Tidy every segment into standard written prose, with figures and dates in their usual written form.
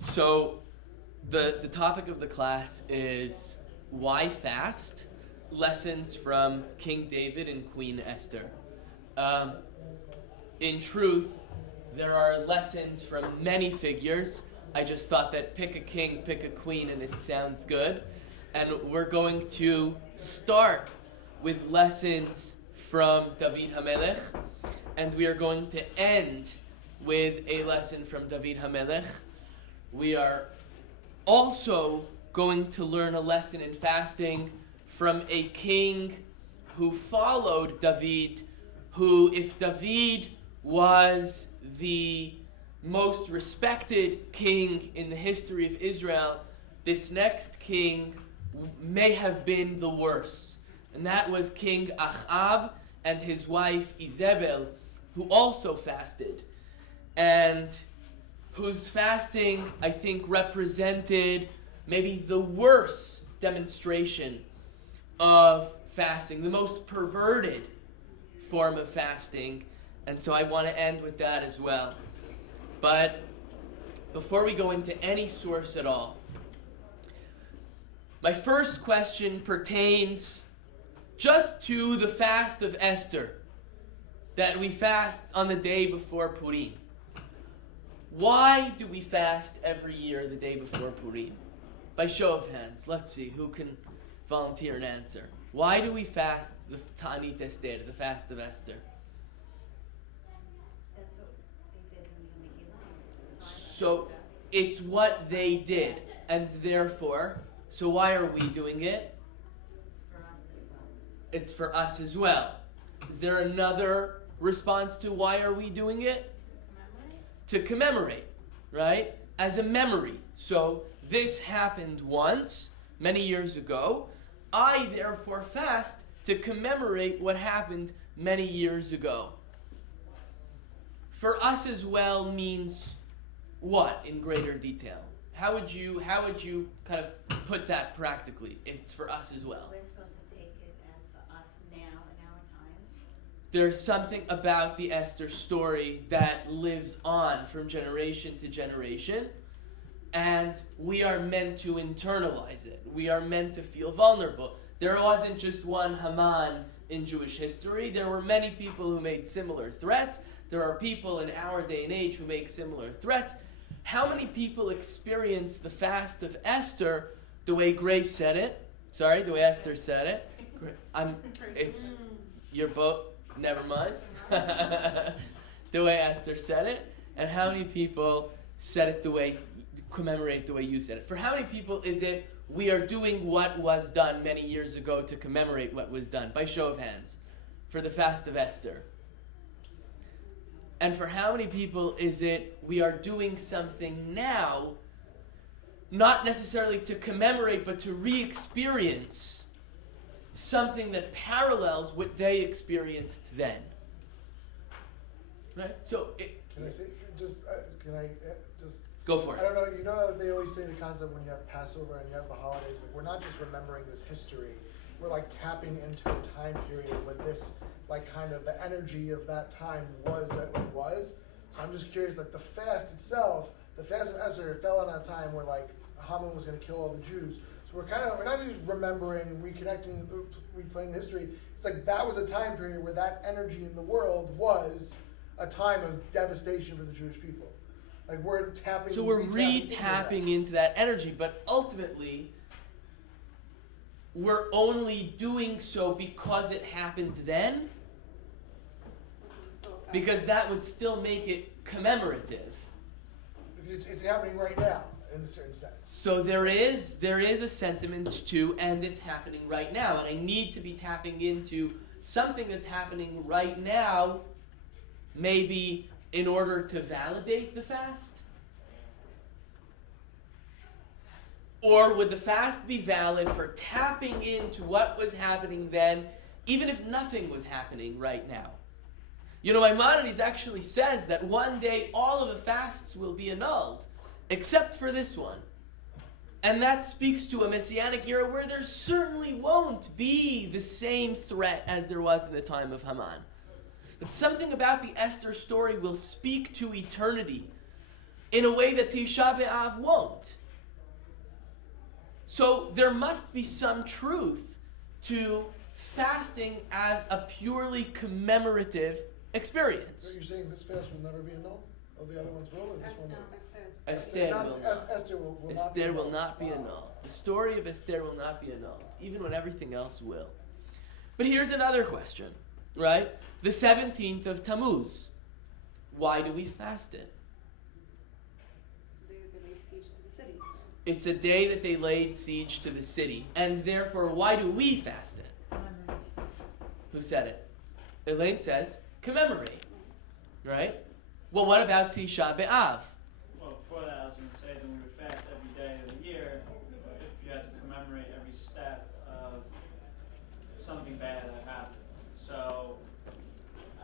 So the topic of the class is why fast? Lessons from King David and Queen Esther. In truth, there are lessons from many figures. I just thought that pick a king, pick a queen, and it sounds good. And we're going to start with lessons from David HaMelech, and we are going to end with a lesson from David HaMelech. We are also going to learn a lesson in fasting from a king who followed David, who, if David was the most respected king in the history of Israel, this next king may have been the worst. And that was King Achab and his wife Izebel, who also fasted. And whose fasting, I think, represented maybe the worst demonstration of fasting, the most perverted form of fasting. And so I want to end with that as well. But before we go into any source at all, my first question pertains just to the fast of Esther, that we fast on the day before Purim. Why do we fast every year the day before Purim? By show of hands, let's see who can volunteer an answer. Why do we fast the Ta'anit Esther, the fast of Esther? That's what they did in the Megillah. So it's what they did, and therefore, so why are we doing it? It's for us as well. It's for us as well. Is there another response to why are we doing it? To commemorate, right? As a memory. So this happened once, many years ago. I therefore fast to commemorate what happened many years ago. For us as well means what in greater detail? How would you kind of put that practically? It's for us as well. We're supposed to take it as for us now in our times. There's something about the Esther story that lives on from generation to generation, and we are meant to internalize it. We are meant to feel vulnerable. There wasn't just one Haman in Jewish history. There were many people who made similar threats. There are people in our day and age who make similar threats. How many people experience the fast of Esther the way Grace said it? Sorry, the way Esther said it. It's your book. Never mind. The way Esther said it. And how many people said it commemorate the way you said it? For how many people is it we are doing what was done many years ago to commemorate what was done? By show of hands. For the fast of Esther. And for how many people is it we are doing something now, not necessarily to commemorate, but to re-experience something that parallels what they experienced then? Right? So, can I say, go for it. I don't know, you know they always say the concept when you have Passover and you have the holidays, that we're not just remembering this history, we're like tapping into a time period when this, like kind of the energy of that time was that it was. So I'm just curious, like the fast itself, the fast of Esther fell on a time where like Haman was going to kill all the Jews. So we're not just remembering and reconnecting, replaying history. It's like that was a time period where that energy in the world was a time of devastation for the Jewish people. Like we're tapping. So we're re-tapping into that energy, but ultimately, we're only doing so because it happened then. Because that would still make it commemorative. Because it's happening right now, in a certain sense. So there is a sentiment to, and it's happening right now. And I need to be tapping into something that's happening right now, maybe in order to validate the fast? Or would the fast be valid for tapping into what was happening then, even if nothing was happening right now? You know, Maimonides actually says that one day all of the fasts will be annulled, except for this one. And that speaks to a messianic era where there certainly won't be the same threat as there was in the time of Haman. But something about the Esther story will speak to eternity, in a way that Tish'a BeAb won't. So there must be some truth to fasting as a purely commemorative experience. So you're saying this fast will never be annulled? Oh, the other ones will, or this one will? Esther will not. Esther will not Esther be will not be Wow. annulled. The story of Esther will not be annulled, even when everything else will. But here's another question, right? The 17th of Tammuz. Why do we fast it? It's a day that they laid siege to the city. And therefore, why do we fast it? Who said it? Elaine says, commemorate. Right? Well, what about Tish'a BeAb? Well, before that, I was going to say that we would fast every day of the year if you had to commemorate every step of something bad that happened. So,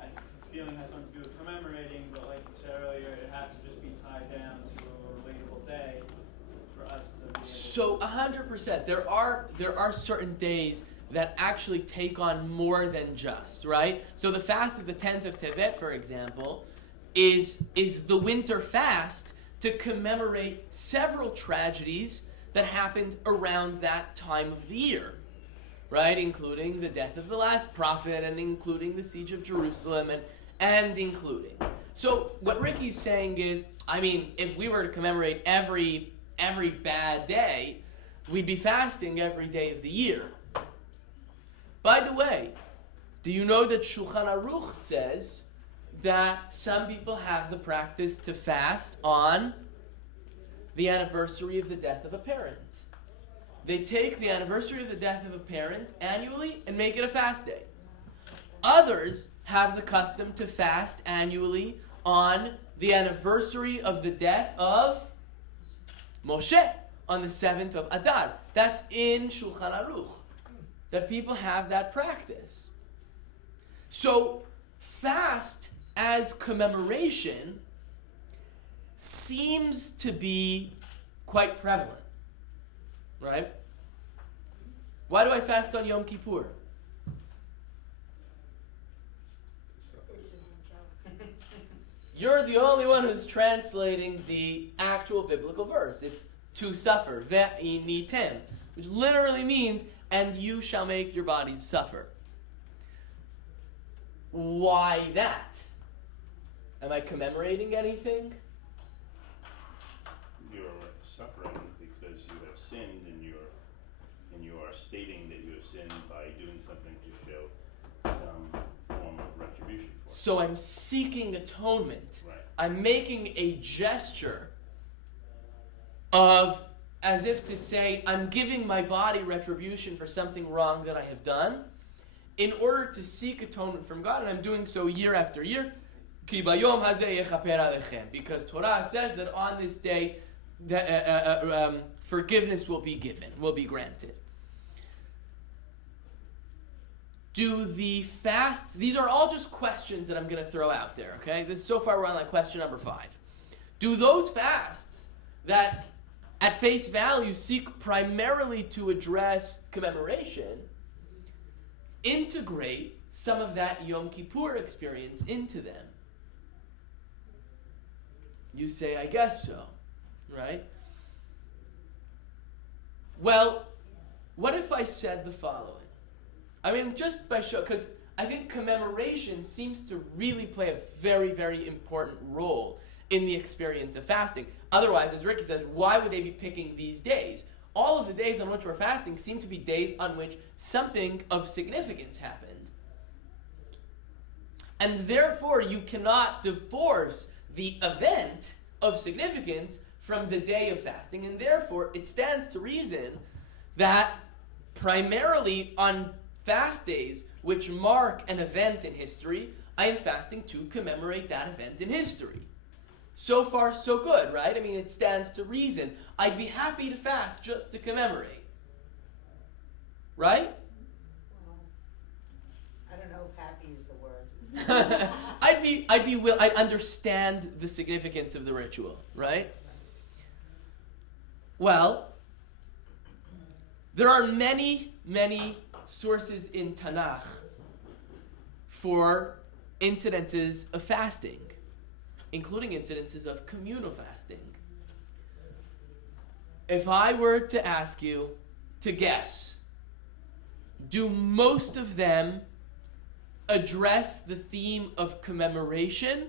I feeling has something to do with commemorating, but like you said earlier, it has to just be tied down to a relatable day for us to be able to... So 100%. There are certain days that actually take on more than just, right? So the fast of the 10th of Tevet, for example, is the winter fast to commemorate several tragedies that happened around that time of the year, right? Including the death of the last prophet, and including the siege of Jerusalem, and including. So what Ricky's saying is, I mean, if we were to commemorate every bad day, we'd be fasting every day of the year. By the way, do you know that Shulchan Aruch says that some people have the practice to fast on the anniversary of the death of a parent? They take the anniversary of the death of a parent annually and make it a fast day. Others have the custom to fast annually on the anniversary of the death of Moshe on the 7th of Adar. That's in Shulchan Aruch, that people have that practice. So fast as commemoration seems to be quite prevalent, right? Why do I fast on Yom Kippur? You're the only one who's translating the actual biblical verse. It's to suffer, ve'initem, which literally means, and you shall make your bodies suffer. Why that? Am I commemorating anything? You're suffering because you have sinned, and you are stating that you have sinned by doing something to show some form of retribution for it. So I'm seeking atonement. Right. I'm making a gesture of, as if to say, I'm giving my body retribution for something wrong that I have done in order to seek atonement from God, and I'm doing so year after year. Ki bayom hazeh yechaper alechem, because Torah says that on this day, forgiveness will be given, will be granted. Do the fasts, these are all just questions that I'm going to throw out there, okay? So far we're on like question number 5. Do those fasts that at face value seek primarily to address commemoration integrate some of that Yom Kippur experience into them? You say, I guess so, right? Well, what if I said the following? I mean, just by show, because I think commemoration seems to really play a very, very important role in the experience of fasting. Otherwise, as Ricky says, why would they be picking these days? All of the days on which we're fasting seem to be days on which something of significance happened. And therefore, you cannot divorce the event of significance from the day of fasting. And therefore, it stands to reason that primarily on fast days, which mark an event in history, I am fasting to commemorate that event in history. So far, so good, right? I mean, it stands to reason. I'd be happy to fast just to commemorate. Right? I don't know if happy is the word. I'd understand the significance of the ritual, right? Well, there are many, many sources in Tanakh for incidences of fasting. including incidences of communal fasting. If I were to ask you to guess, do most of them address the theme of commemoration?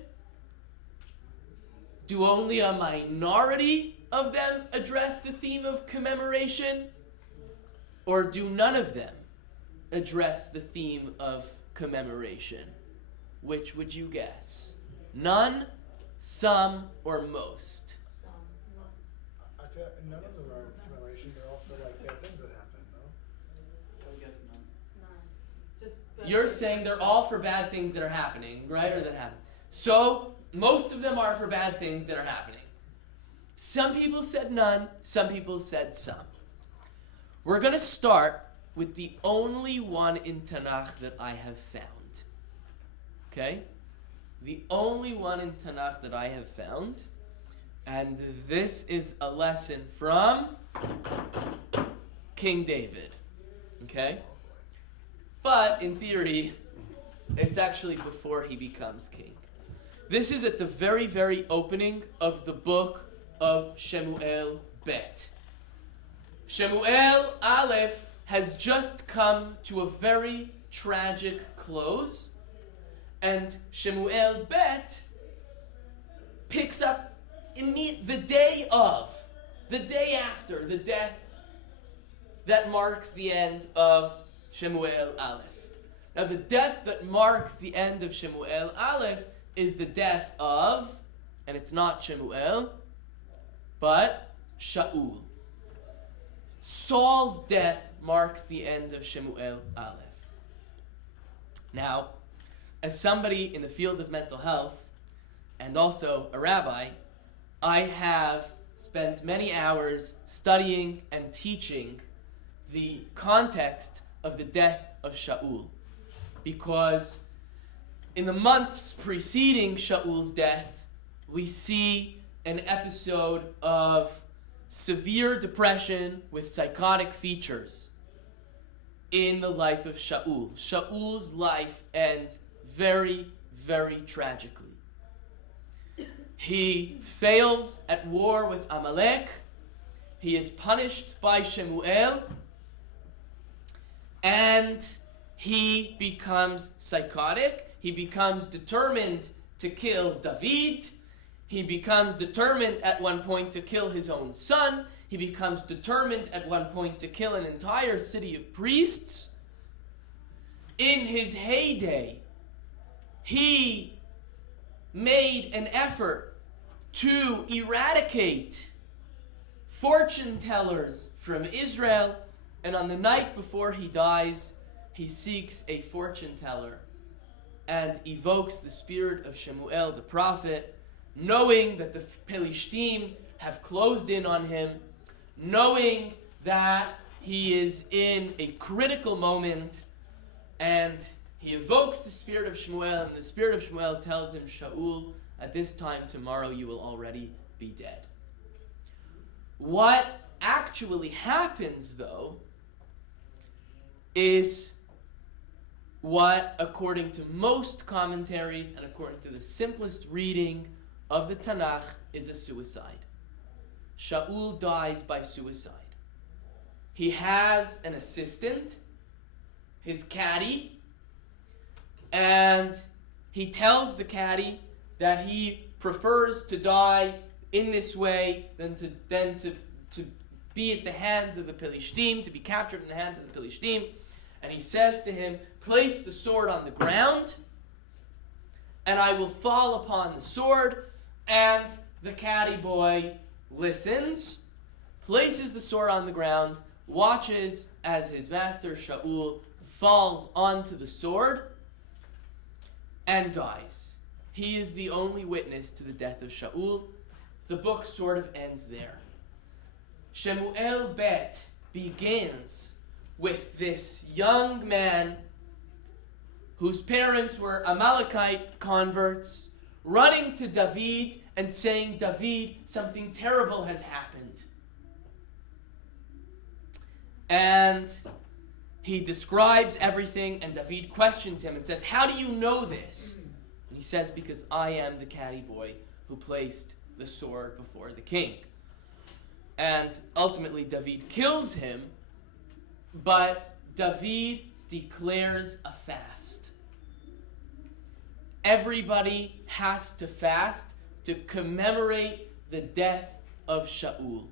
Do only a minority of them address the theme of commemoration? Or do none of them address the theme of commemoration? Which would you guess? None, some, or most? I feel like none of them are commemoration. They're all for like bad things that happen, no? I would guess none. You're saying they're all for bad things that are happening, right? Or that happen. So, most of them are for bad things that are happening. Some people said none, some people said some. We're going to start with the only one in Tanakh that I have found. Okay? The only one in Tanakh that I have found. And this is a lesson from King David. Okay? But in theory, it's actually before he becomes king. This is at the very, very opening of the book of Shemuel Bet. Shemuel Aleph has just come to a very tragic close, and Shemuel Bet picks up the day after the death that marks the end of Shemuel Aleph. Now, the death that marks the end of Shemuel Aleph is the death of, and it's not Shemuel, but Shaul. Saul's death marks the end of Shemuel Aleph. Now, as somebody in the field of mental health, and also a rabbi, I have spent many hours studying and teaching the context of the death of Shaul. Because in the months preceding Shaul's death, we see an episode of severe depression with psychotic features in the life of Shaul. Shaul's life ends very, very tragically. He fails at war with Amalek. He is punished by Shemuel. And he becomes psychotic. He becomes determined to kill David. He becomes determined at one point to kill his own son. He becomes determined at one point to kill an entire city of priests. In his heyday, he made an effort to eradicate fortune tellers from Israel. And on the night before he dies, he seeks a fortune teller and evokes the spirit of Shemuel the prophet, knowing that the Pelishtim have closed in on him, knowing that he is in a critical moment, and he evokes the spirit of Shemuel, and the spirit of Shemuel tells him, Shaul, at this time tomorrow you will already be dead. What actually happens, though, is what, according to most commentaries and according to the simplest reading of the Tanakh, is a suicide. Shaul dies by suicide. He has an assistant, his caddy, and he tells the caddy that he prefers to die in this way than to be at the hands of the Pelishtim, to be captured in the hands of the Pelishtim. And he says to him, place the sword on the ground, and I will fall upon the sword. And the caddy boy listens, places the sword on the ground, watches as his master Shaul falls onto the sword, and dies. He is the only witness to the death of Shaul. The book sort of ends there. Shemuel Bet begins with this young man whose parents were Amalekite converts, running to David and saying, David, something terrible has happened. And he describes everything, and David questions him and says, how do you know this? And he says, because I am the caddy boy who placed the sword before the king. And ultimately David kills him, but David declares a fast. Everybody has to fast to commemorate the death of Shaul.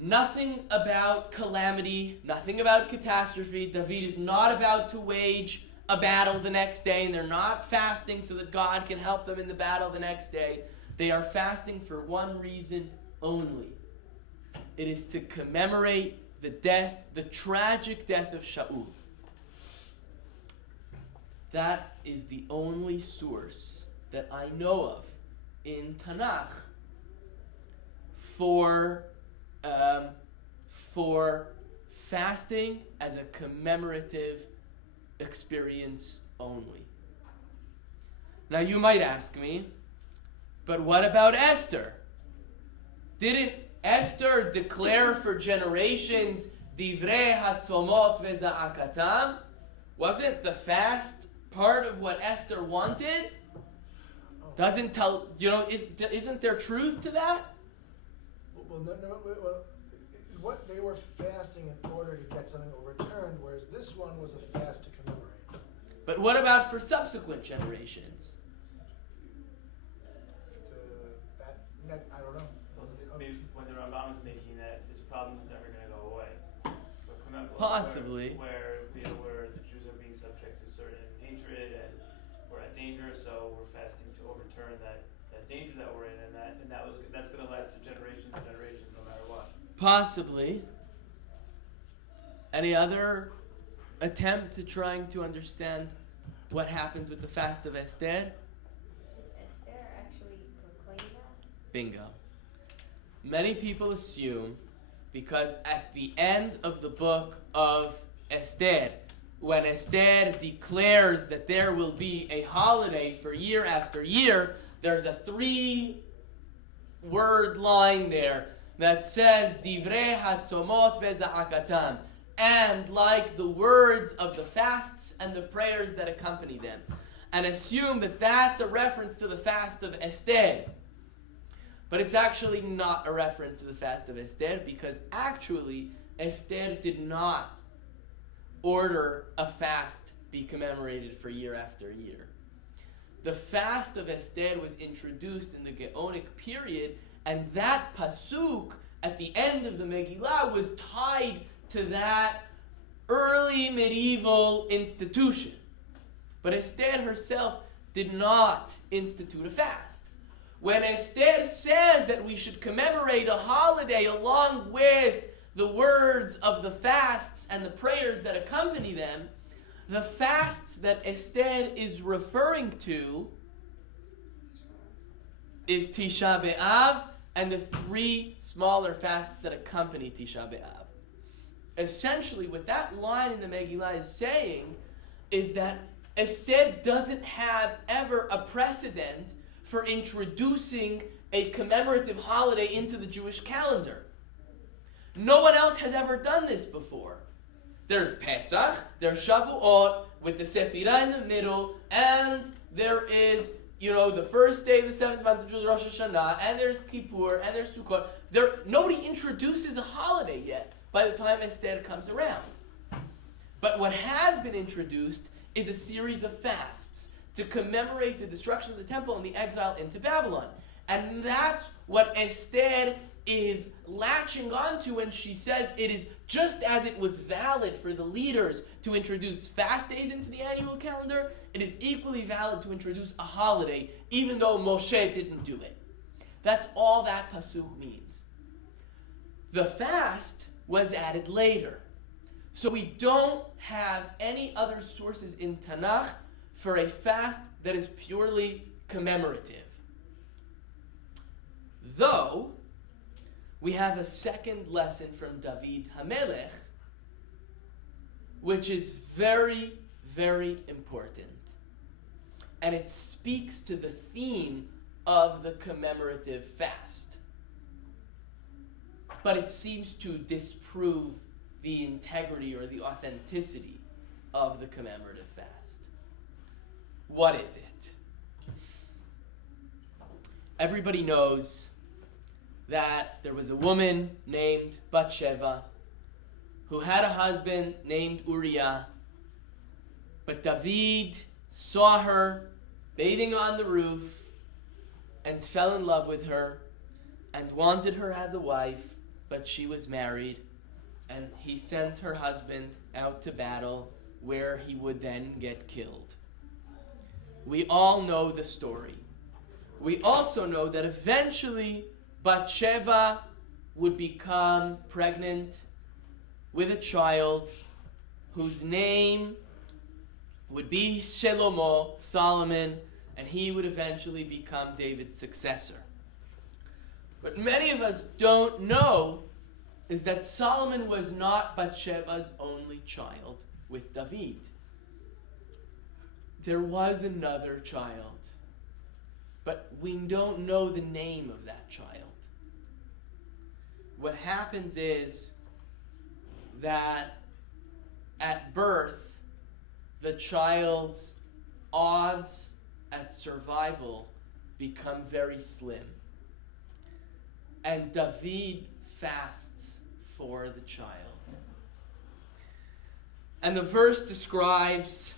Nothing about calamity, nothing about catastrophe. David is not about to wage a battle the next day, and they're not fasting so that God can help them in the battle the next day. They are fasting for one reason only. It is to commemorate the death, the tragic death of Shaul. That is the only source that I know of in Tanakh for fasting as a commemorative experience only. Now you might ask me, but what about Esther? Didn't Esther declare for generations divrei hatzomot ve'za'akatam? Wasn't the fast part of what Esther wanted? Doesn't tell, isn't there truth to that? What they were fasting in order to get something overturned, whereas this one was a fast to commemorate. But what about for subsequent generations? I don't know. Maybe when the Rabbi was making that, this problem is never going to go away. Possibly. Where the Jews are being subject to certain hatred and we're at danger, so we're fasting to overturn that danger that we're in, and that's going to last to generations and generations, no matter what. Possibly. Any other attempt to trying to understand what happens with the fast of Esther? Did Esther actually proclaim that? Bingo. Many people assume, because at the end of the book of Esther, when Esther declares that there will be a holiday for year after year, there's a 3-word line there that says, Divrei hatzomot ve'za'akatam, and like the words of the fasts and the prayers that accompany them, and assume that that's a reference to the fast of Esther. But it's actually not a reference to the fast of Esther, because actually Esther did not order a fast be commemorated for year after year. The fast of Esther was introduced in the Geonic period, and that pasuk at the end of the Megillah was tied to that early medieval institution. But Esther herself did not institute a fast. When Esther says that we should commemorate a holiday along with the words of the fasts and the prayers that accompany them, the fasts that Esther is referring to is Tish'a BeAb and the 3 smaller fasts that accompany Tish'a BeAb. Essentially, what that line in the Megillah is saying is that Esther doesn't have ever a precedent for introducing a commemorative holiday into the Jewish calendar. No one else has ever done this before. There's Pesach, there's Shavuot with the Sefirah in the middle, and there is, the first day of the 7th month of Jews, Rosh Hashanah, and there's Kippur, and there's Sukkot. Nobody introduces a holiday yet by the time Esther comes around. But what has been introduced is a series of fasts to commemorate the destruction of the temple and the exile into Babylon. And that's what Esther is latching onto when she says it is just as it was valid for the leaders to introduce fast days into the annual calendar, it is equally valid to introduce a holiday, even though Moshe didn't do it. That's all that pasuk means. The fast was added later. So we don't have any other sources in Tanakh for a fast that is purely commemorative. Though, we have a second lesson from David HaMelech, which is very, very important. And it speaks to the theme of the commemorative fast. But it seems to disprove the integrity or the authenticity of the commemorative fast. What is it? everybody knows that there was a woman named Bathsheba who had a husband named Uriah, but David saw her bathing on the roof and fell in love with her and wanted her as a wife, but she was married, and he sent her husband out to battle where he would then get killed. We all know the story. We also know that eventually Bathsheba would become pregnant with a child whose name would be Shlomo, Solomon, and he would eventually become David's successor. What many of us don't know is that Solomon was not Bathsheba's only child with David. There was another child, but we don't know the name of that child. What happens is that at birth, the child's odds at survival become very slim. And David fasts for the child. And the verse describes,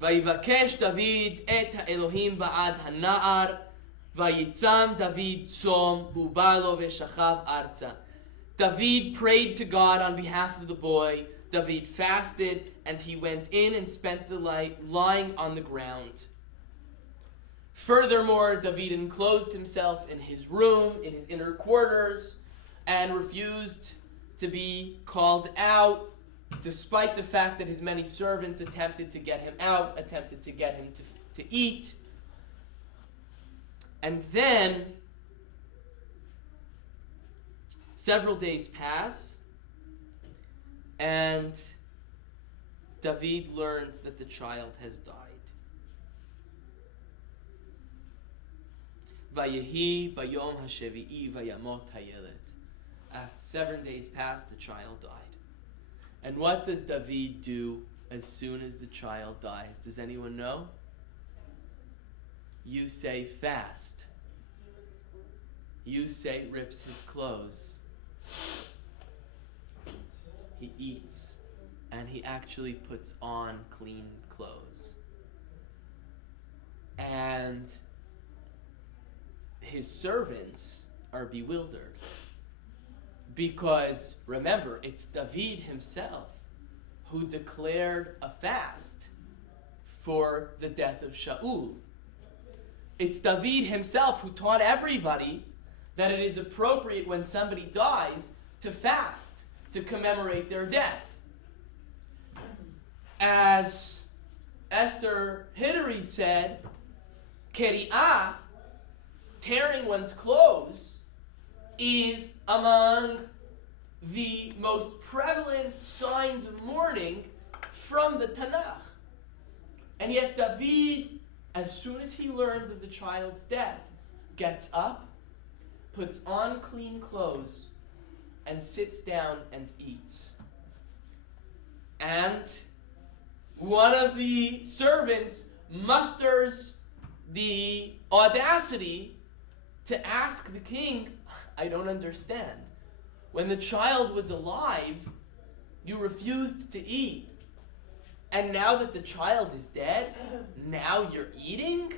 ויבקש דוד את האלוהים בעד הנער, ויצם דוד צום, ובא לו ושכב ארצה. David prayed to God on behalf of the boy. David fasted, and he went in and spent the night lying on the ground. Furthermore, David enclosed himself in his room, in his inner quarters, and refused to be called out, despite the fact that his many servants attempted to get him out, attempted to get him to eat. And then, several days pass, and David learns that the child has died. Vayehi bayom hashevi'i vayamot hayeled. After 7 days passed, the child died. And what does David do as soon as the child dies? Does anyone know? You say fast. You say rips his clothes. He eats, and he actually puts on clean clothes. And his servants are bewildered. Because, remember, it's David himself who declared a fast for the death of Shaul. It's David himself who taught everybody that it is appropriate when somebody dies to fast, to commemorate their death. As Esther Hidari said, Keri'ah, tearing one's clothes, is among the most prevalent signs of mourning from the Tanakh. And yet David, as soon as he learns of the child's death, gets up, puts on clean clothes, and sits down and eats. And one of the servants musters the audacity to ask the king, I don't understand. When the child was alive, you refused to eat. And now that the child is dead, now you're eating?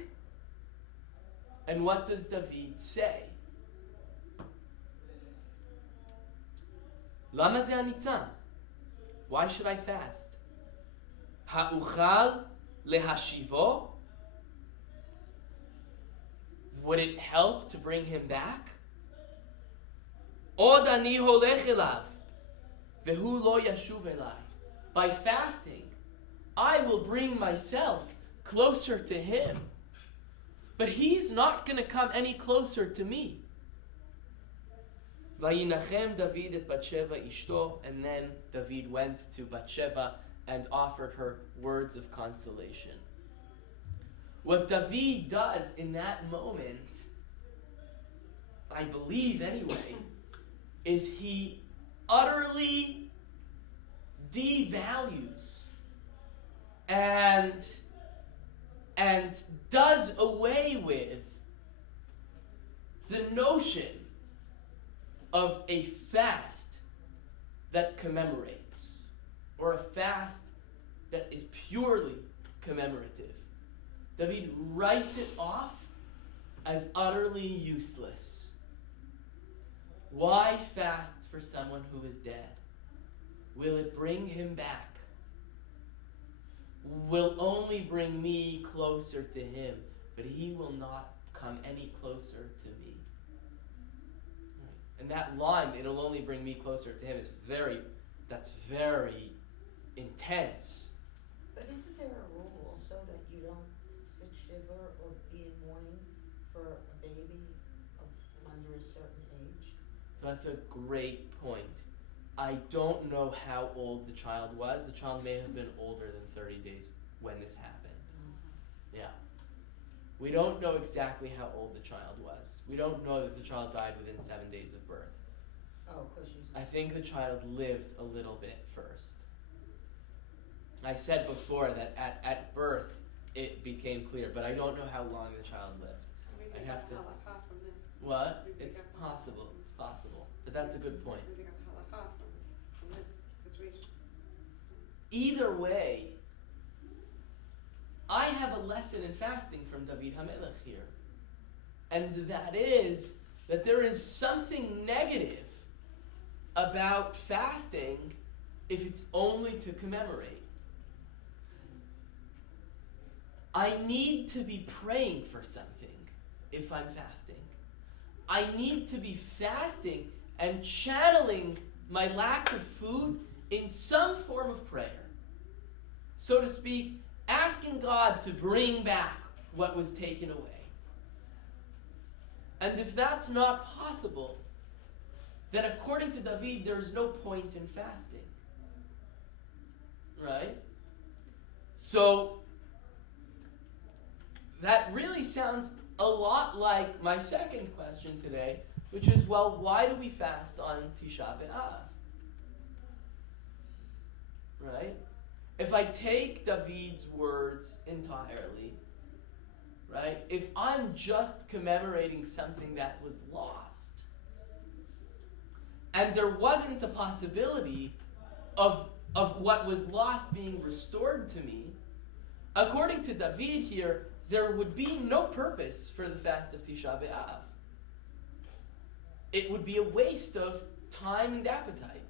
And what does David say? Lama ze anitzah? Why should I fast? Ha'uchal lehashivo? Would it help to bring him back? Od ani holech elav, vehu lo yashuv elai. By fasting, I will bring myself closer to him. But he's not going to come any closer to me. Vayinachem David et Bathsheba ishto, and then David went to Bathsheba and offered her words of consolation. What David does in that moment, I believe anyway, is he utterly devalues and and does away with the notion of a fast that commemorates, or a fast that is purely commemorative. David writes it off as utterly useless. Why fast for someone who is dead? Will it bring him back? Will only bring me closer to him, but he will not come any closer to me. And that line, it'll only bring me closer to him, that's very intense. But isn't there a rule also that you don't sit shiva or be in mourning for a baby under a certain age? So that's a great point. I don't know how old the child was. The child may have been older than 30 days when this happened. Yeah. We don't know exactly how old the child was. We don't know that the child died within 7 days of birth. Oh, because she's... I think the child lived a little bit first. I said before that at birth it became clear, but I don't know how long the child lived. I'd have to... From this. What? It's possible. It's possible. But that's a good point. We got halakha from this situation. Either way, I have a lesson in fasting from David HaMelech here. And that is that there is something negative about fasting if it's only to commemorate. I need to be praying for something if I'm fasting. I need to be fasting and channeling my lack of food in some form of prayer. So to speak, asking God to bring back what was taken away. And if that's not possible, then according to David, there's no point in fasting. Right? So, that really sounds a lot like my second question today, which is, well, why do we fast on Tish'a BeAb? Right? If I take David's words entirely, right? If I'm just commemorating something that was lost, and there wasn't a possibility of what was lost being restored to me, according to David here, there would be no purpose for the fast of Tish'a BeAb. It would be a waste of time and appetite.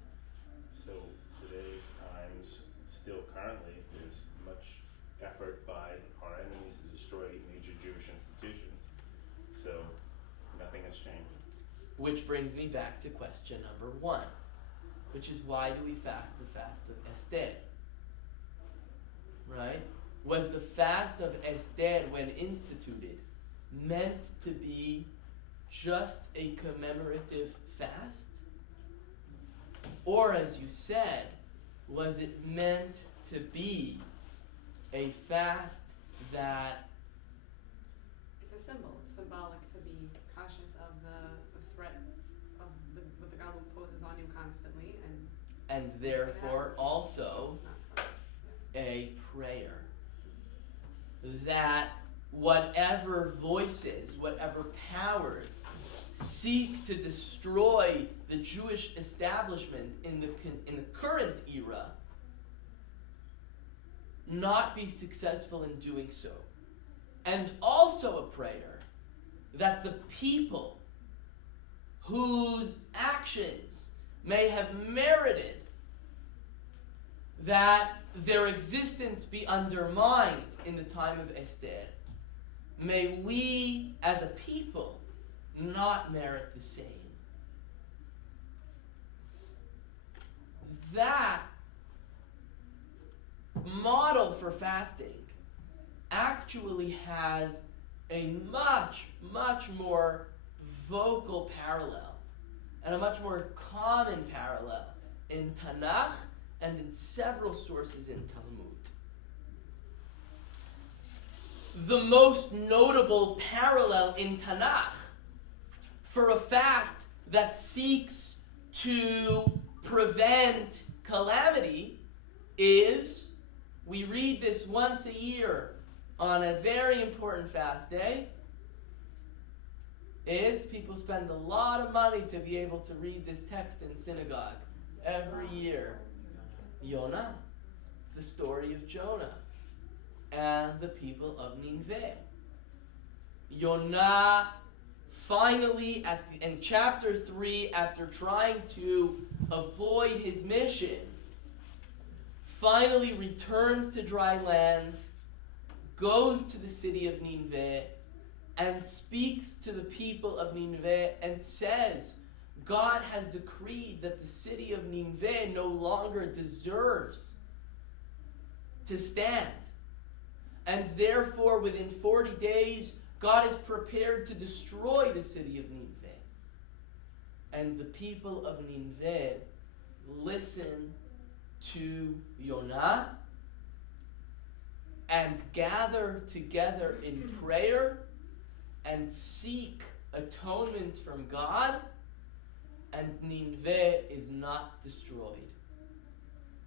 So today's times, still currently, there's much effort by our enemies to destroy major Jewish institutions. So nothing has changed. Which brings me back to question number 1, which is, why do we fast the fast of Esther? Right? Was the fast of Esther, when instituted, meant to be just a commemorative fast? Or, as you said, was it meant to be a fast that... It's a symbol. It's symbolic to be cautious of the threat of what the God poses on you constantly, and therefore also a prayer. That whatever voices, whatever powers seek to destroy the Jewish establishment in the current era, not be successful in doing so. And also a prayer that the people whose actions may have merited that their existence be undermined in the time of Esther, may we as a people not merit the same. That model for fasting actually has a much, much more vocal parallel and a much more common parallel in Tanakh and in several sources in Talmud. The most notable parallel in Tanakh for a fast that seeks to prevent calamity is, we read this once a year on a very important fast day is people spend a lot of money to be able to read this text in synagogue every year. Yonah. It's the story of Jonah and the people of Nineveh. Yonah finally, in chapter 3, after trying to avoid his mission, finally returns to dry land, goes to the city of Nineveh, and speaks to the people of Nineveh and says, God has decreed that the city of Nineveh no longer deserves to stand. And therefore, within 40 days, God is prepared to destroy the city of Nineveh. And the people of Nineveh listen to Yonah and gather together in prayer and seek atonement from God, and Nineveh is not destroyed.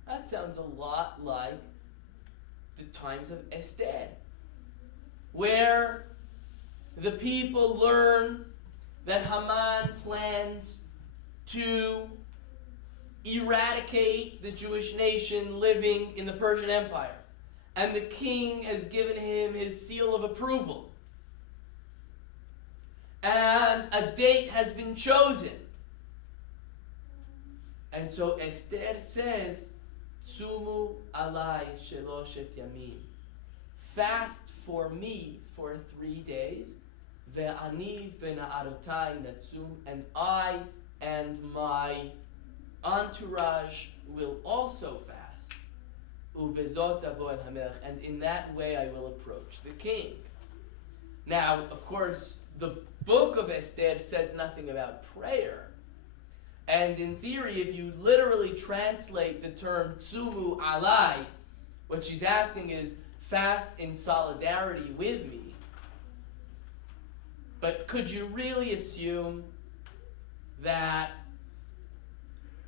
That sounds a lot like the times of Esther, where the people learn that Haman plans to eradicate the Jewish nation living in the Persian Empire. And the king has given him his seal of approval. And a date has been chosen. And so Esther says, Tzumu alai sheloshet yamim. Fast for me for 3 days. Ve'ani ve'na'arotai natsum. And I and my entourage will also fast. Ubezot avo el hamelech. And in that way I will approach the king. Now, of course, the book of Esther says nothing about prayer. And in theory, if you literally translate the term tzumu alai, what she's asking is, fast in solidarity with me. But could you really assume that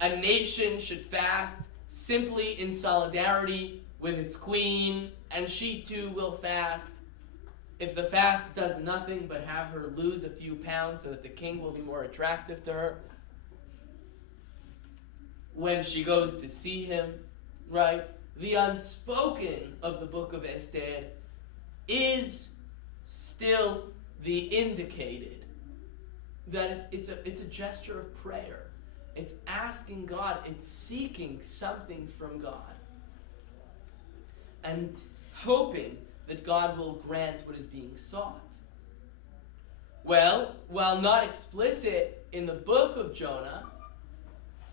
a nation should fast simply in solidarity with its queen, and she too will fast if the fast does nothing but have her lose a few pounds so that the king will be more attractive to her when she goes to see him, right? The unspoken of the book of Esther is still the indicated, that it's a gesture of prayer. It's asking God, it's seeking something from God, and hoping that God will grant what is being sought. Well, while not explicit in the book of Jonah,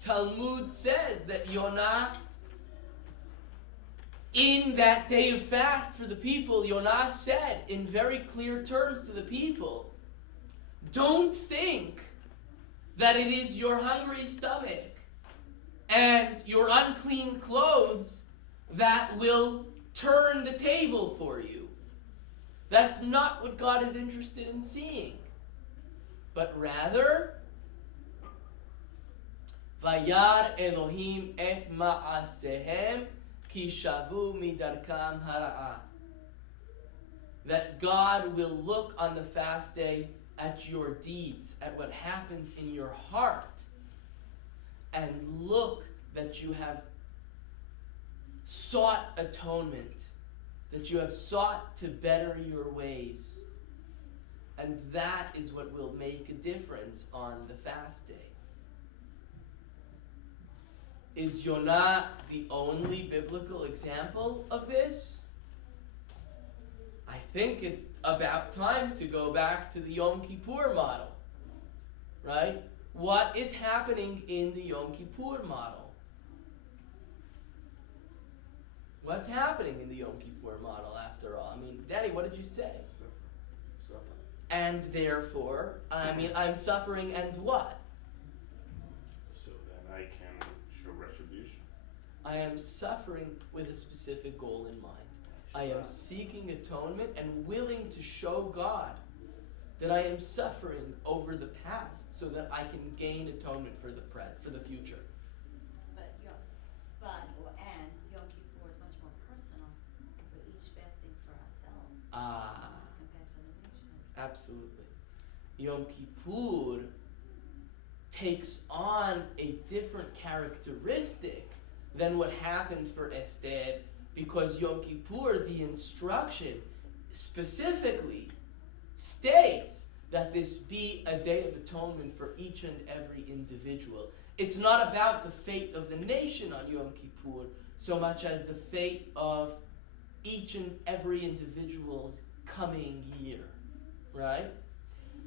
Talmud says that Yonah, in that day of fast for the people, Yonah said in very clear terms to the people, don't think that it is your hungry stomach and your unclean clothes that will turn the table for you. That's not what God is interested in seeing. But rather, Vayar Elohim et ma'asehem ki shavu midarkam hara'ah. That God will look on the fast day at your deeds, at what happens in your heart, and look that you have sought atonement, that you have sought to better your ways. And that is what will make a difference on the fast day. Is Yonah the only biblical example of this? I think it's about time to go back to the Yom Kippur model, right? What is happening in the Yom Kippur model? What's happening in the Yom Kippur model, after all? I mean, Daddy, what did you say? Suffering. And therefore, I'm suffering and what? So then I can show retribution. I am suffering with a specific goal in mind. I am seeking atonement and willing to show God that I am suffering over the past so that I can gain atonement for the future. But Yom Kippur is much more personal. We're each fasting for ourselves. Absolutely. Yom Kippur takes on a different characteristic than what happened for Esther, because Yom Kippur, the instruction specifically states that this be a day of atonement for each and every individual. It's not about the fate of the nation on Yom Kippur so much as the fate of each and every individual's coming year, right?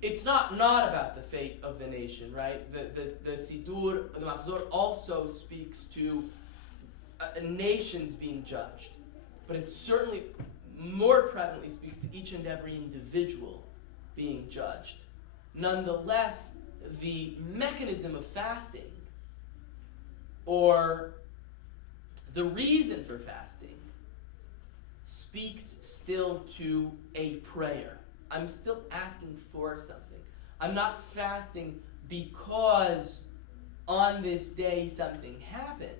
It's not about the fate of the nation, right? The Sidur, the Machzor also speaks to nations being judged, but it certainly more prevalently speaks to each and every individual being judged. Nonetheless, the mechanism of fasting, or the reason for fasting, speaks still to a prayer. I'm still asking for something. I'm not fasting because on this day something happened.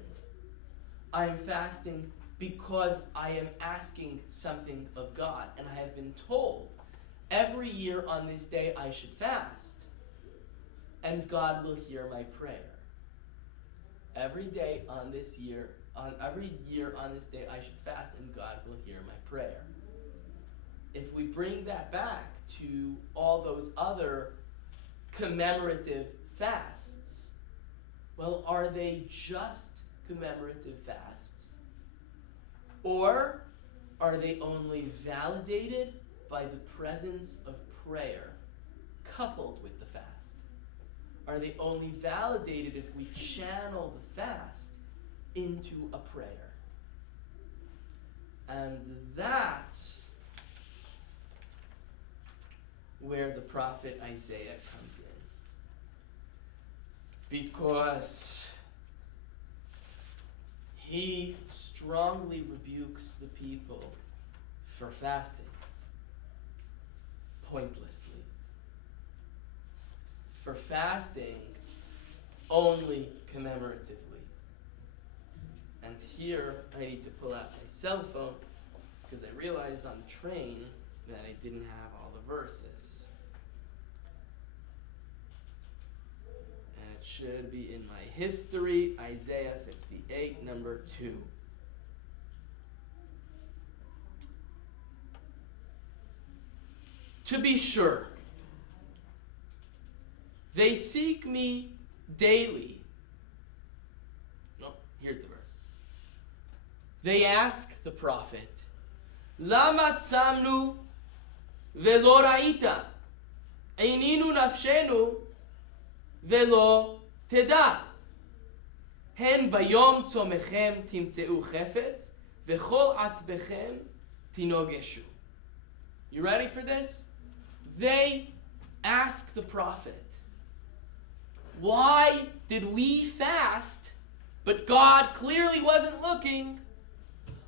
I'm fasting because I am asking something of God, and I have been told every year on this day I should fast, and God will hear my prayer. Every year on this day I should fast, and God will hear my prayer. If we bring that back to all those other commemorative fasts, well, are they just commemorative fasts? Or are they only validated by the presence of prayer coupled with the fast? Are they only validated if we channel the fast into a prayer? And that's where the prophet Isaiah comes in. Because he strongly rebukes the people for fasting pointlessly, for fasting only commemoratively. And here I need to pull out my cell phone because I realized on the train that I didn't have all the verses. And it should be in my history, Isaiah 58, number 2. To be sure, they seek me daily. No, here's the verse. They ask the prophet, Lama tzamnu velo ra'ita, eininu nafshenu velo teda. Hen bayom tzomechem timtzeu chefetz, vechol atzbechem tinogeshu. You ready for this? They ask the prophet, why did we fast, but God clearly wasn't looking?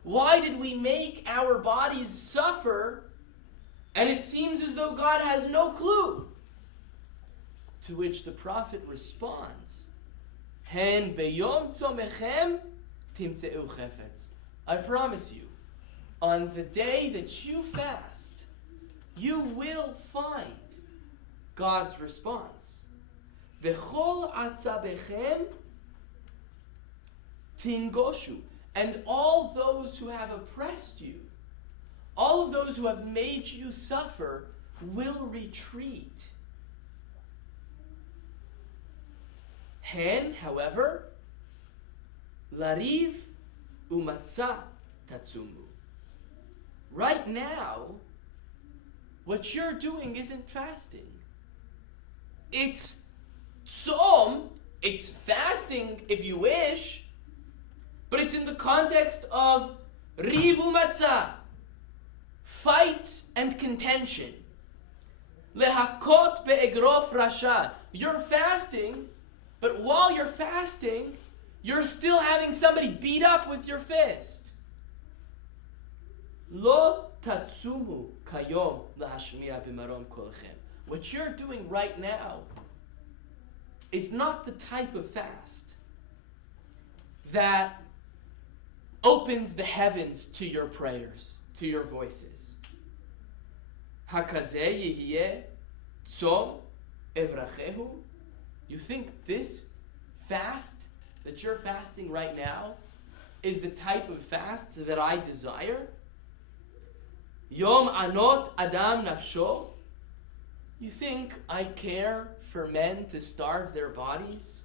Why did we make our bodies suffer, and it seems as though God has no clue? To which the prophet responds, Hen beyom tzomechem timtzeu chefetz. I promise you, on the day that you fast, you will find God's response. V'chol atzabechem tingoshu. And all those who have oppressed you, all of those who have made you suffer, will retreat. Hen, however, lariv umatzah tatsumu. Right now, what you're doing isn't fasting. It's tzom, it's fasting if you wish, but it's in the context of rivu matzah, fight and contention. Lehakot be'egrof rashad. You're fasting, but while you're fasting, you're still having somebody beat up with your fist. Lo tatsumu kayom lahashmiya b'marom kolchem. What you're doing right now is not the type of fast that opens the heavens to your prayers, to your voices. Hakazeh yihye tzom evrachehu? You think this fast that you're fasting right now is the type of fast that I desire? Yom anot adam nafsho? You think I care for men to starve their bodies?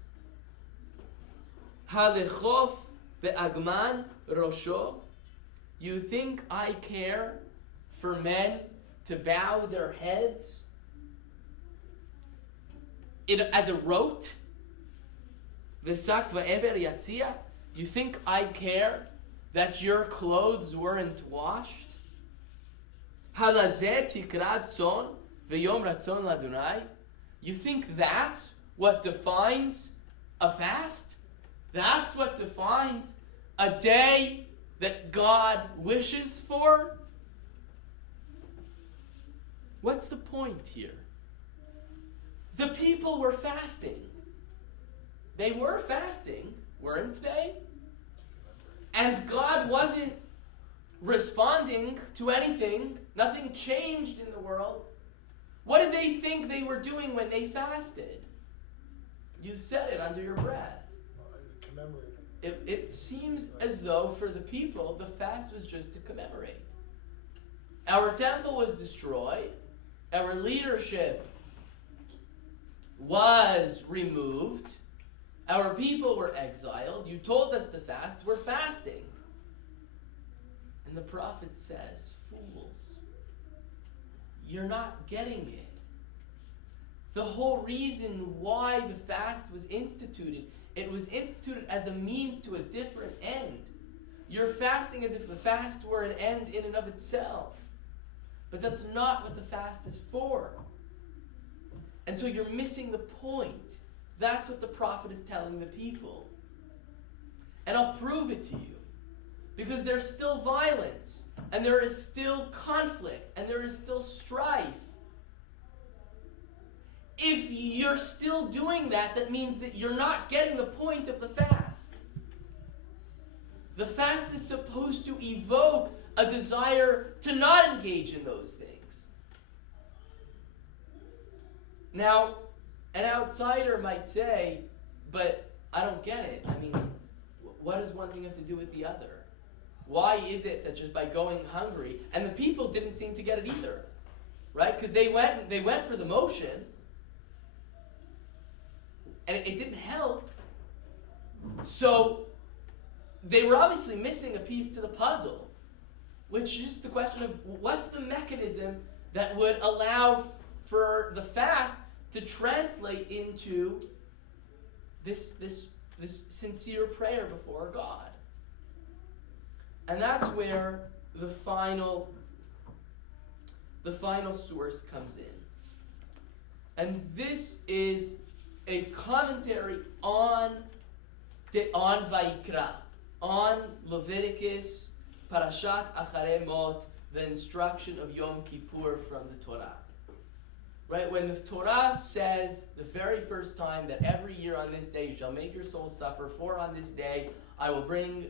Halechof be'agman rosho? You think I care for men to bow their heads as a rote? V'sak va'ever yatzia? You think I care that your clothes weren't washed? Halazeh tikrad son v'yom ratzon ladunai? You think that's what defines a fast? That's what defines a day that God wishes for? What's the point here? The people were fasting. They were fasting, weren't they? And God wasn't responding to anything. Nothing changed in the world. What did they think they were doing when they fasted? You said it under your breath. It seems as though for the people, the fast was just to commemorate. Our temple was destroyed. Our leadership was removed. Our people were exiled. You told us to fast. We're fasting. And the prophet says, fools, you're not getting it. The whole reason why the fast was instituted, it was instituted as a means to a different end. You're fasting as if the fast were an end in and of itself. But that's not what the fast is for. And so you're missing the point. That's what the prophet is telling the people. And I'll prove it to you. Because there's still violence, and there is still conflict, and there is still strife. If you're still doing that, that means that you're not getting the point of the fast. The fast is supposed to evoke a desire to not engage in those things. Now, an outsider might say, but I don't get it. I mean, what does one thing have to do with the other? Why is it that just by going hungry, and the people didn't seem to get it either, right? Because they went for the motion, and it didn't help. So they were obviously missing a piece to the puzzle, which is just the question of what's the mechanism that would allow for the fast to translate into this sincere prayer before God. And that's where the final source comes in. And this is a commentary on Vayikra, on Leviticus, Parashat Acharei Mot, the instruction of Yom Kippur from the Torah. Right? When the Torah says the very first time that every year on this day you shall make your soul suffer, for on this day I will bring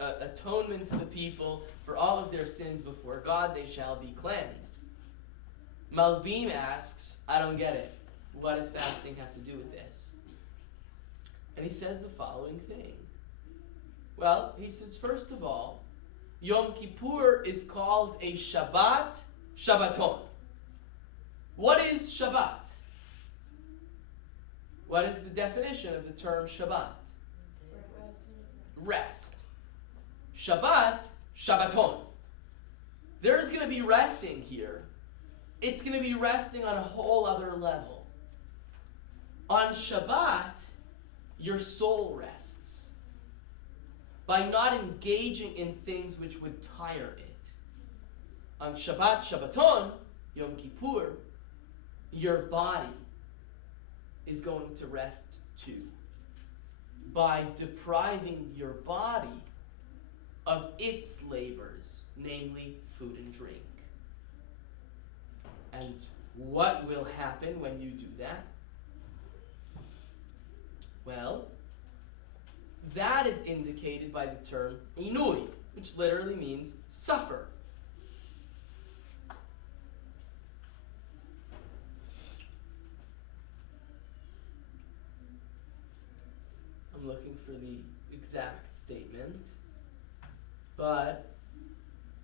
atonement to the people for all of their sins before God, they shall be cleansed. Malbim asks, I don't get it. What does fasting have to do with this? And he says the following thing. Well, he says, first of all, Yom Kippur is called a Shabbat, Shabbaton. What is Shabbat? What is the definition of the term Shabbat? Rest. Shabbat, Shabbaton. There's going to be resting here. It's going to be resting on a whole other level. On Shabbat, your soul rests by not engaging in things which would tire it. On Shabbat, Shabbaton, Yom Kippur, your body is going to rest too. By depriving your body of its labors, namely food and drink. And what will happen when you do that? Well, that is indicated by the term inui, which literally means suffer. looking for the exact statement. But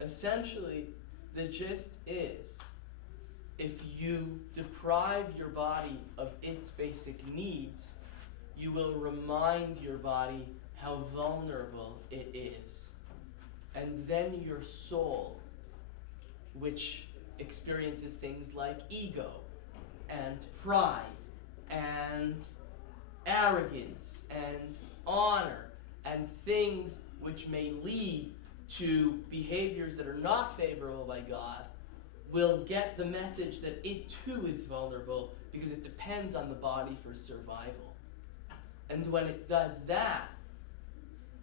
essentially, the gist is, if you deprive your body of its basic needs, you will remind your body how vulnerable it is. And then your soul, which experiences things like ego and pride and arrogance and honor and things which may lead to behaviors that are not favorable by God, will get the message that it too is vulnerable because it depends on the body for survival. And when it does that,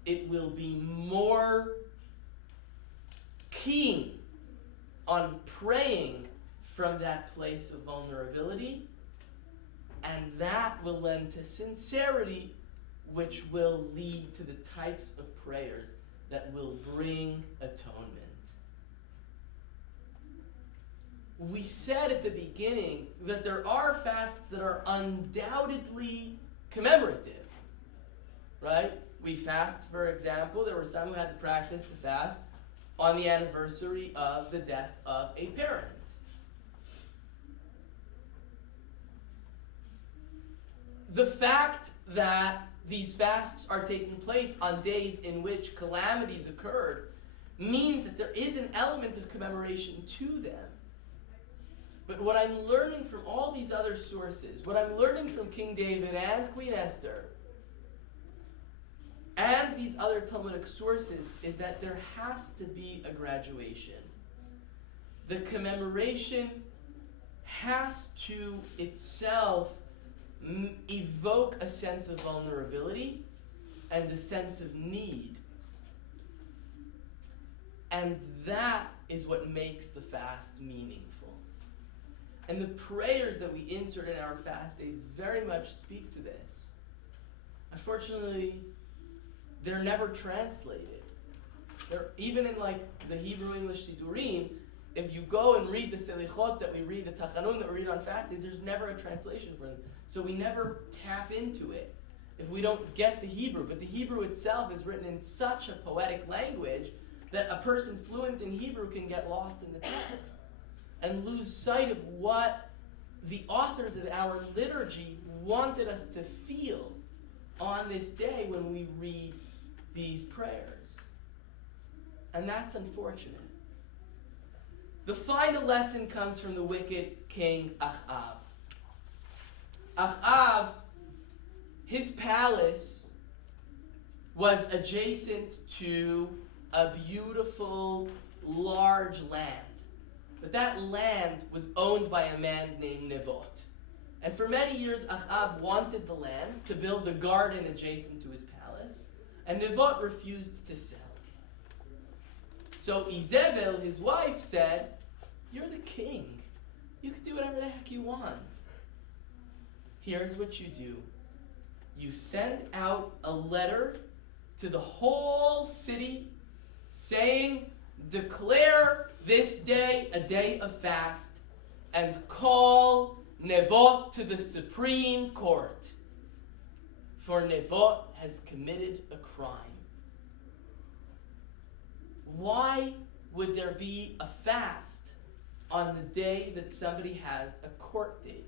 it will be more keen on praying from that place of vulnerability, and that will lend to sincerity, which will lead to the types of prayers that will bring atonement. We said at the beginning that there are fasts that are undoubtedly commemorative, right? We fast, for example, there were some who had to practice the fast on the anniversary of the death of a parent. The fact that these fasts are taking place on days in which calamities occurred means that there is an element of commemoration to them. But what I'm learning from all these other sources, what I'm learning from King David and Queen Esther, and these other Talmudic sources, is that there has to be a graduation. The commemoration has to itself evoke a sense of vulnerability and a sense of need. And that is what makes the fast meaningful. And the prayers that we insert in our fast days very much speak to this. Unfortunately, they're never translated. Even in like the Hebrew English Sidurim, if you go and read the Selichot that we read, the Tachanun that we read on fast days, there's never a translation for them. So we never tap into it if we don't get the Hebrew. But the Hebrew itself is written in such a poetic language that a person fluent in Hebrew can get lost in the text and lose sight of what the authors of our liturgy wanted us to feel on this day when we read these prayers. And that's unfortunate. The final lesson comes from the wicked king Achav. Achav, his palace was adjacent to a beautiful, large land. But that land was owned by a man named Nevot. And for many years, Achav wanted the land to build a garden adjacent to his palace, and Nevot refused to sell. So Izebel, his wife, said, "You're the king. You can do whatever the heck you want. Here's what you do. You send out a letter to the whole city saying, declare this day a day of fast, and call Nevot to the Supreme Court. For Nevot has committed a crime." Why would there be a fast on the day that somebody has a court date?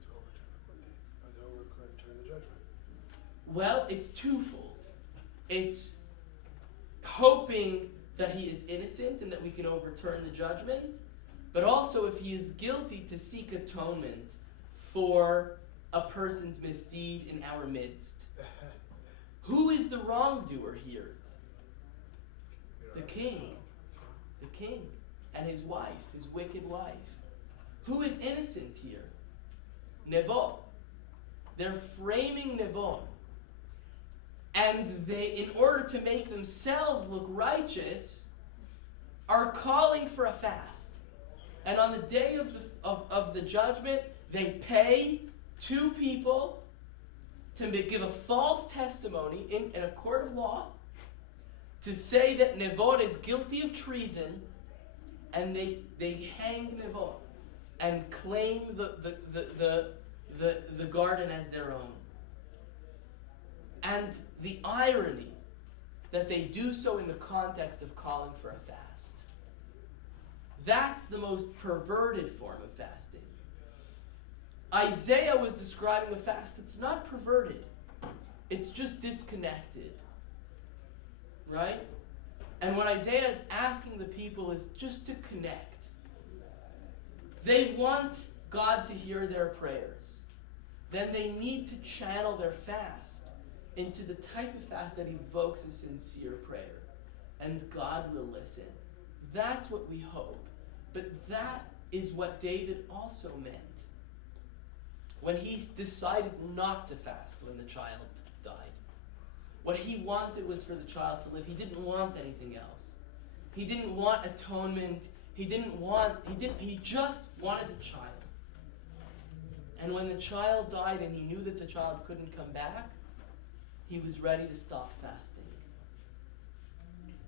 To overturn the judgment. Well, it's twofold. It's hoping that he is innocent and that we can overturn the judgment, but also if he is guilty, to seek atonement for a person's misdeed in our midst. Who is the wrongdoer here? The king. The king and his wife, his wicked wife. Who is innocent here? Nevot. They're framing Nevot. And they, in order to make themselves look righteous, are calling for a fast. And on the day of the judgment, they pay two people to give a false testimony in a court of law to say that Nevot is guilty of treason, and they hang Nevot and claim the garden as their own. And the irony that they do so in the context of calling for a fast. That's the most perverted form of fasting. Isaiah was describing a fast that's not perverted. It's just disconnected. Right? And what Isaiah is asking the people is just to connect. They want God to hear their prayers. Then they need to channel their fast into the type of fast that evokes a sincere prayer. And God will listen. That's what we hope. But that is what David also meant when he decided not to fast when the child died. What he wanted was for the child to live. He didn't want anything else. He didn't want atonement. He just wanted the child. And when the child died and he knew that the child couldn't come back, he was ready to stop fasting.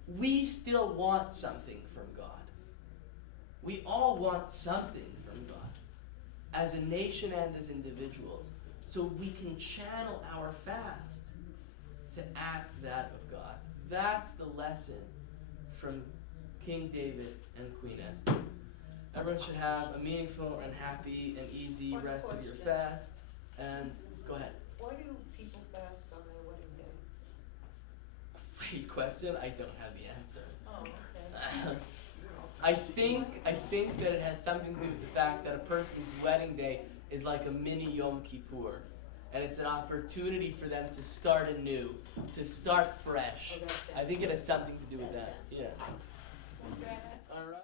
We still want something from God. We all want something from God, as a nation and as individuals, so we can channel our fast to ask that of God. That's the lesson from King David and Queen Esther. Everyone should have a meaningful and happy and easy One rest of your question. fast. And go ahead. Why do people fast on their wedding day? Great question. I don't have the answer. Oh, okay. I think that it has something to do with the fact that a person's wedding day is like a mini Yom Kippur. And it's an opportunity for them to start anew, to start fresh. Oh, that sounds I think it has something to do with that that. sounds Yeah. All right.